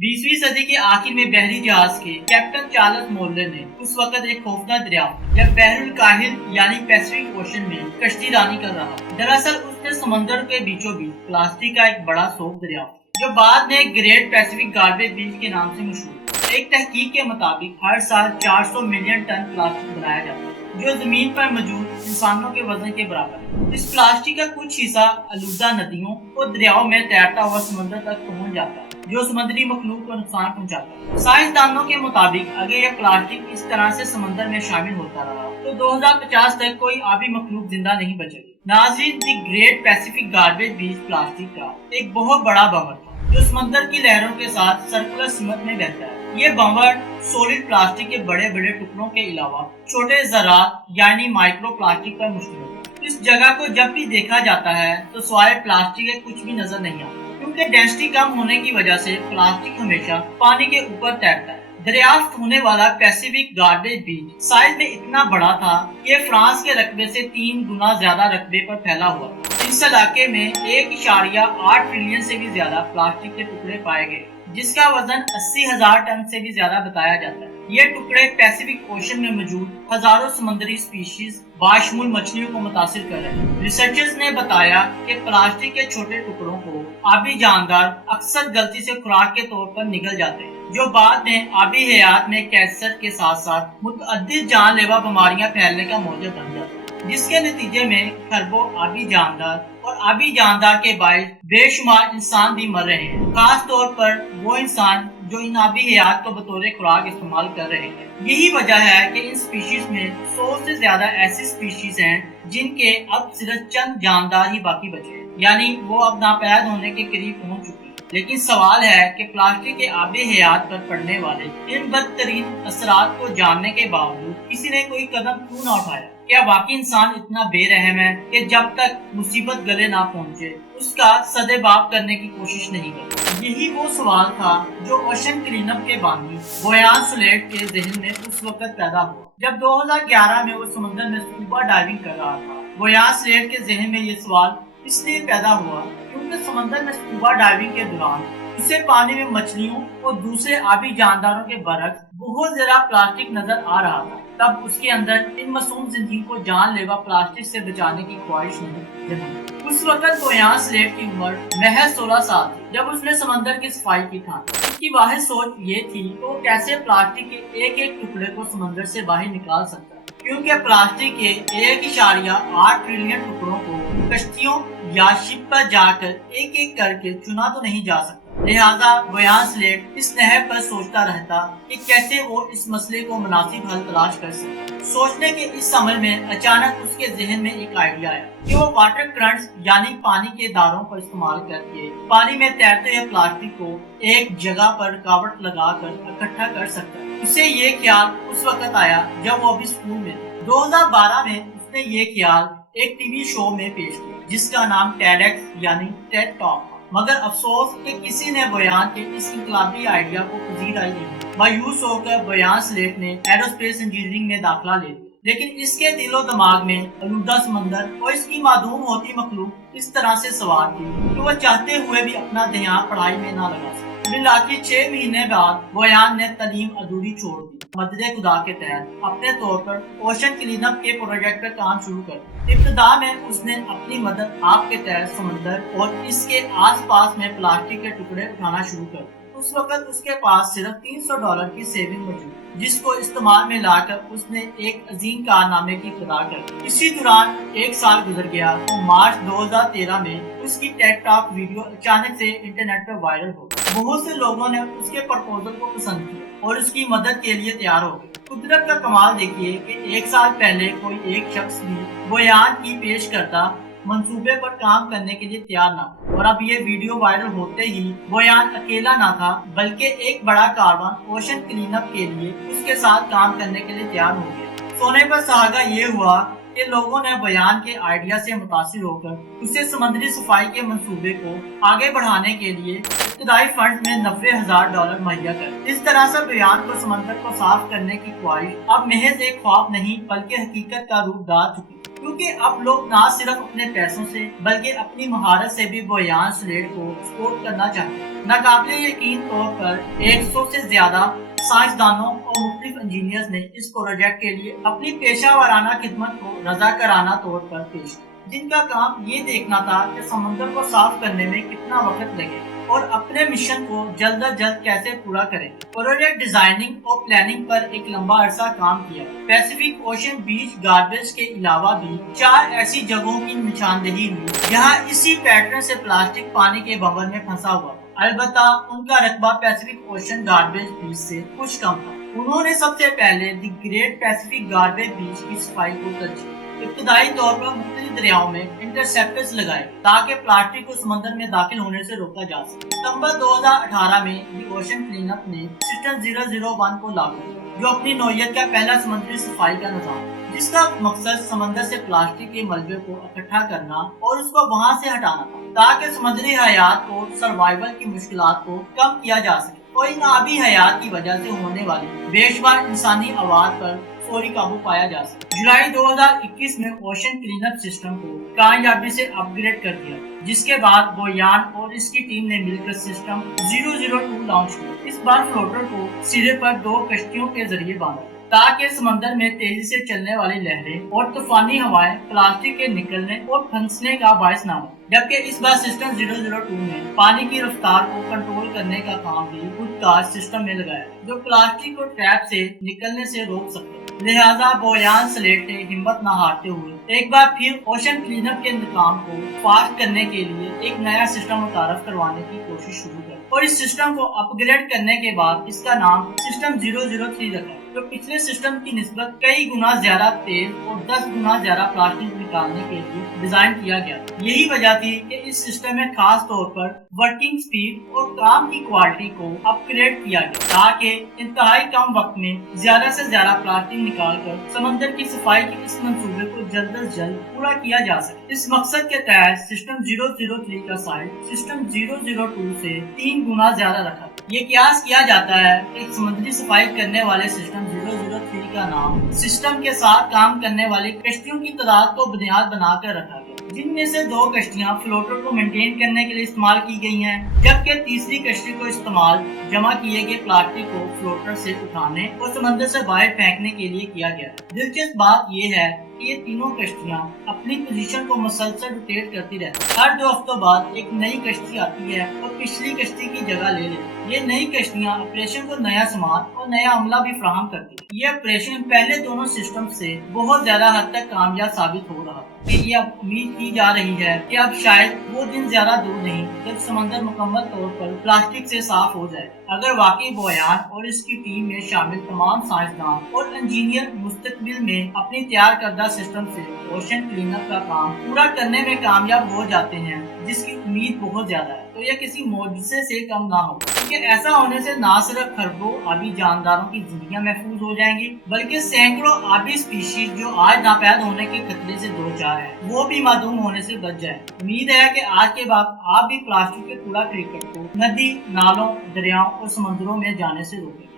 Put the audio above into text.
20वीं सदी के आखिर में बहरी जहाज के कैप्टन चार्ल्स मोरले ने उस वक्त एक खौफनाक दरिया जब बहरुल काहिल यानी पैसिफिक ओशन में कश्ती रानी कर रहा। दरअसल उसने समंदर के बीचों बीच प्लास्टिक का एक बड़ा सोप दरिया जो बाद में ग्रेट पैसिफिक गार्बेज बीच के नाम से मशहूर। एक तहकीक के मुताबिक हर साल 400 मिलियन टन प्लास्टिक बनाया जाता है जो जमीन पर मौजूद इंसानों के वजन के बराबर है। इस प्लास्टिक का कुछ हिस्सा आलूदा नदियों और दरियाओं में तैरता हुआ समंदर तक पहुंच जाता है जो समुद्री मखलूक को नुकसान पहुंचाता है। साइंसदानों के मुताबिक अगर यह प्लास्टिक इस तरह से समंदर में शामिल होता रहा तो 2050 तक कोई आबी मखलूक जिंदा नहीं बचेगी। नाज़रीन, the great Pacific garbage beach plastic का एक बहुत बड़ा बवंडर था जो समंदर की लहरों के साथ सर्कुलर सिमत में बहता है। ये बवंडर सॉलिड प्लास्टिक के बड़े बड़े टुकड़ों के अलावा छोटे ज़रात यानी माइक्रो प्लास्टिक पर मुश्तमिल है। इस जगह को जब भी देखा जाता है तो सिवाय प्लास्टिक के कुछ भी नजर नहीं आता क्योंकि डेंसिटी कम होने की वजह से प्लास्टिक हमेशा पानी के ऊपर तैरता है। दरियाफ्त होने वाला पैसिफिक गार्बेज बीच साइज में इतना बड़ा था कि फ्रांस के रकबे से 3 गुना ज्यादा रकबे पर फैला हुआ था। इस इलाके में 1.8 ट्रिलियन से भी ज्यादा प्लास्टिक के टुकड़े पाए गए जिसका वजन 80,000 टन से भी ज्यादा बताया जाता है। ये टुकड़े पैसिफिक ओशन में मौजूद हजारों समुद्री स्पीशीज बाशमूल मछलियों को मुतासिर कर रहे हैं। रिसर्चर्स ने बताया कि प्लास्टिक के छोटे टुकड़ों को आबी जानदार अक्सर गलती से खुराक के तौर पर निगल जाते हैं जो बाद में आबी हयात में कैंसर के साथ साथ मुतअद्दिद जानलेवा बीमारियां फैलने का मौजूद बन जाता है जिसके नतीजे में खरबों आबी जानदार और आबी जानदार के बायस बेशुमार इंसान भी मर रहे हैं, खास तौर पर वो इंसान जो इन आबी हयात को बतौर खुराक इस्तेमाल कर रहे हैं। यही वजह है कि इन स्पीशीज में 100 से ज्यादा ऐसी स्पीशीज हैं जिनके अब सिर्फ चंद जानदार ही बाकी बचे हैं, यानी वो अब नापैद होने के करीब पहुंच चुके हैं। लेकिन सवाल है कि प्लास्टिक के आबी हयात पर पड़ने वाले इन बदतरीन असरात को जानने के बावजूद किसी ने कोई कदम क्यों न उठाया? क्या वाकई इंसान इतना बेरहम है कि जब तक मुसीबत गले ना पहुंचे उसका सदेबाप करने की कोशिश नहीं करता? यही वो सवाल था जो ओशन क्लीनअप के बानी बोयान सुलेट के जहन में उस वक्त पैदा हुआ जब 2011 में वो समुद्र में स्कूबा डाइविंग कर रहा था। बोयान सुलेट के जहन में ये सवाल इसलिए पैदा हुआ क्योंकि समंदर में स्कूबा डाइविंग के दौरान उसे पानी में मछलियों और दूसरे आबी जानदारों के बरक्स बहुत ज्यादा प्लास्टिक नजर आ रहा था। तब उसके अंदर इन मासूम जिंदगी को जानलेवा प्लास्टिक से बचाने की ख्वाहिश नहीं जन्मी। उस वक्त बोयान सुलेट की उम्र महज 16 साल थी जब उसने समंदर की सफाई की था। उसकी वाहिद सोच ये थी तो कैसे प्लास्टिक के एक एक टुकड़े को समंदर से बाहर निकाल सकता है क्योंकि प्लास्टिक के 1.8 ट्रिलियन टुकड़ों को कश्तियों या शिप पर जाकर एक एक करके चुना तो नहीं जा सकता। लिहाजा बोयान सुलेट इस नहर पर सोचता रहता कि कैसे वो इस मसले को मुनासिब हल तलाश कर सके। सोचने के इस अमल में अचानक उसके जहन में एक आइडिया आया कि वो वाटर करंट्स यानी पानी के दारों पर इस्तेमाल करके पानी में तैरते हुए प्लास्टिक को एक जगह पर रुकावट लगाकर इकट्ठा कर सकता है। उसे ये ख्याल उस वक्त आया जब वो अभी स्कूल में था। 2012 में उसने ये ख्याल एक टीवी शो में पेश किया जिसका नाम टेडेक्स यानी टेड टॉक। मगर अफसोस कि किसी ने बोयान के इस इनकलाबी आइडिया को पजीराई नहीं। मायूस होकर बोयान सुलेट ने एरोस्पेस इंजीनियरिंग में दाखिला ले लिया लेकिन इसके दिलो दिमाग में आलूदा समंदर और इसकी मादूम होती मखलूक इस तरह से सवार थी कि वह चाहते हुए भी अपना ध्यान पढ़ाई में न लगा सका। मिलाके 6 महीने बाद बोयान ने तालीम अधूरी छोड़ दी। मदद खुदा के तहत अपने तौर पर ओशन क्लीनअप के प्रोजेक्ट पर काम शुरू कर दिया। इब्तिदा में उसने अपनी मदद आग के तहत समंदर और इसके आसपास में प्लास्टिक के टुकड़े उठाना शुरू कर दिया। उस वक्त उसके पास सिर्फ $300 की सेविंग मौजूद जिसको इस्तेमाल में लाकर उसने एक अजीम कारनामे की इब्तिदा कर। इसी दौरान 1 साल गुजर गया तो मार्च 2013 में उसकी टेड टॉक वीडियो अचानक से इंटरनेट पर वायरल हो गई। बहुत से लोगों ने उसके प्रपोजल को पसंद किया और उसकी मदद के लिए तैयार हो गए। कुदरत का कमाल देखिए कि 1 साल पहले कोई एक शख्स भी बोयान की पेश करता मंसूबे पर काम करने के लिए तैयार ना था और अब ये वीडियो वायरल होते ही बोयान अकेला ना था बल्कि एक बड़ा कारवां ओशन क्लीनअप के लिए उसके साथ काम करने के लिए तैयार हो गया। सोने पर सुहागा ये हुआ कि लोगों ने बोयान के आइडिया से मुतासिर होकर उसे समुद्री सफाई के मंसूबे को आगे बढ़ाने के लिए इब्तिदाई फंड में $90,000 मुहैया कर। इस तरह से बोयान को समंदर को साफ करने की ख्वाहिश अब महज एक ख्वाब नहीं बल्कि हकीकत का रूप धार चुकी। کیونکہ اب لوگ نہ صرف اپنے پیسوں سے بلکہ اپنی مہارت سے بھی بویان سلیٹ کو سپورٹ کرنا چاہتے ہیں۔ ناقابل یقین طور پر 100 سے زیادہ سائنسدانوں اور مختلف انجینئرز نے اس پروجیکٹ کے لیے اپنی پیشہ ورانہ خدمت کو رضاکارانہ طور پر پیش کیا، جن کا کام یہ دیکھنا تھا کہ سمندر کو صاف کرنے میں کتنا وقت لگے اور اپنے مشن کو جلد از جلد کیسے پورا کریں۔ پروجیکٹ ڈیزائننگ اور پلاننگ پر ایک لمبا عرصہ کام کیا۔ پیسیفک اوشن بیچ گاربیج کے علاوہ بھی 4 ایسی جگہوں کی نشاندہی ہوئی جہاں اسی پیٹرن سے پلاسٹک پانی کے ببل میں پھنسا ہوا تھا، البتہ ان کا رقبہ پیسیفک اوشن گاربیج بیچ سے کچھ کم تھا۔ انہوں نے سب سے پہلے دی گریٹ پیسیفک گاربیج بیچ کی صفائی کو ترجیح۔ ابتدائی طور پر مختلف دریاؤں میں انٹرسیپٹرز لگائے تاکہ پلاسٹک کو سمندر میں داخل ہونے سے روکا جا سکے۔ ستمبر 2018 میں دی اوشن کلین اپ نے سسٹم 001 کو لاگو کیا، جو اپنی نوعیت کا پہلا سمندری صفائی کا نظام ہے، جس کا مقصد سمندر سے پلاسٹک کے ملبے کو اکٹھا کرنا اور اس کو وہاں سے ہٹانا تھا تاکہ سمندری حیات اور سروائیول کی مشکلات کو کم کیا جا سکے اور ان آبی حیات کی وجہ سے ہونے والی بے شمار انسانی آوات پر فوری قابو پایا جا سکے۔ جولائی 2021 میں اوشن کلین اپ سسٹم کو کامیابی سے اپ گریڈ کر دیا، جس کے بعد بویان اور اس کی ٹیم نے مل کر سسٹم 002 لانچ کیا۔ اس بار فلوٹر کو سرے پر 2 کشتیوں کے ذریعے باندھا تاکہ سمندر میں تیزی سے چلنے والی لہریں اور طوفانی ہوائیں پلاسٹک کے نکلنے اور پھنسنے کا باعث نہ ہو، جبکہ اس بار سسٹم 002 میں پانی کی رفتار کو کنٹرول کرنے کا کام بھی خود کار سسٹم میں لگایا جو پلاسٹک کو ٹریپ سے نکلنے سے روک سکتے۔ لہذا بویان سلیٹ نے ہمت نہ ہارتے ہوئے ایک بار پھر اوشن کلین اپ کے کام کو فاسٹ کرنے کے لیے ایک نیا سسٹم متعارف کروانے کی کوشش شروع کی اور اس سسٹم کو اپ گریڈ کرنے کے بعد اس کا نام سسٹم 003 رکھا، جو پچھلے سسٹم کی نسبت کئی گنا زیادہ تیز اور 10 گنا زیادہ پلاسٹک نکالنے کے لیے ڈیزائن کیا گیا تھا۔ یہی وجہ تھی کہ اس سسٹم میں خاص طور پر ورکنگ سپیڈ اور کام کی کوالٹی کو اپ گریڈ کیا گیا تاکہ انتہائی کم وقت میں زیادہ سے زیادہ پلاسٹک نکال کر سمندر کی صفائی کے اس منصوبے کو جلد از جلد پورا کیا جا سکے۔ اس مقصد کے تحت سسٹم 003 کا سائز سسٹم 002 سے 3 گنا زیادہ رکھا۔ یہ قیاس کیا جاتا ہے کہ سمندری صفائی کرنے والے سسٹم 003 کا نام سسٹم کے ساتھ کام کرنے والی کشتیوں کی تعداد کو بنیاد بنا کر رکھا گیا، جن میں سے 2 کشتیاں فلوٹر کو مینٹین کرنے کے لیے استعمال کی گئی ہیں، جبکہ تیسری کشتی کو استعمال جمع کیے گئے پلاسٹک کو فلوٹر سے اٹھانے اور سمندر سے باہر پھینکنے کے لیے کیا گیا۔ دلچسپ بات یہ ہے کہ یہ تینوں کشتیاں اپنی پوزیشن کو مسلسل روٹیٹ کرتی رہتی ہیں۔ ہر 2 ہفتوں بعد ایک نئی کشتی آتی ہے اور پچھلی کشتی کی جگہ لے لیتی ہے۔ یہ نئی کشتیاں آپریشن کو نیا سامان اور نیا عملہ بھی فراہم کرتی ہیں۔ یہ آپریشن پہلے دونوں سسٹم سے بہت زیادہ حد تک کامیاب ثابت ہو رہا ہے کہ یہ اب امید کی جا رہی ہے کہ اب شاید وہ دن زیادہ دور نہیں جب سمندر مکمل طور پر پلاسٹک سے صاف ہو جائے۔ اگر واقعی بویان اور اس کی ٹیم میں شامل تمام سائنسدان اور انجینئر مستقبل میں اپنی تیار کردہ سسٹم سے اوشن کلین اپ کا کام پورا کرنے میں کامیاب ہو جاتے ہیں، جس کی امید بہت زیادہ ہے، تو یہ کسی معجزے سے کم نہ ہو، کیونکہ ایسا ہونے سے نہ صرف خربوں آبی جانداروں کی زندگیاں محفوظ ہو جائیں گی بلکہ سینکڑوں آبی اسپیشیز جو آج ناپید ہونے کے خطرے سے دوچار ہیں وہ بھی معدوم ہونے سے بچ جائیں۔ امید ہے کہ آج کے بعد آپ بھی پلاسٹک کے کوڑا کرکٹ کو ندی، نالوں، دریاؤں اور سمندروں میں جانے سے روکیں۔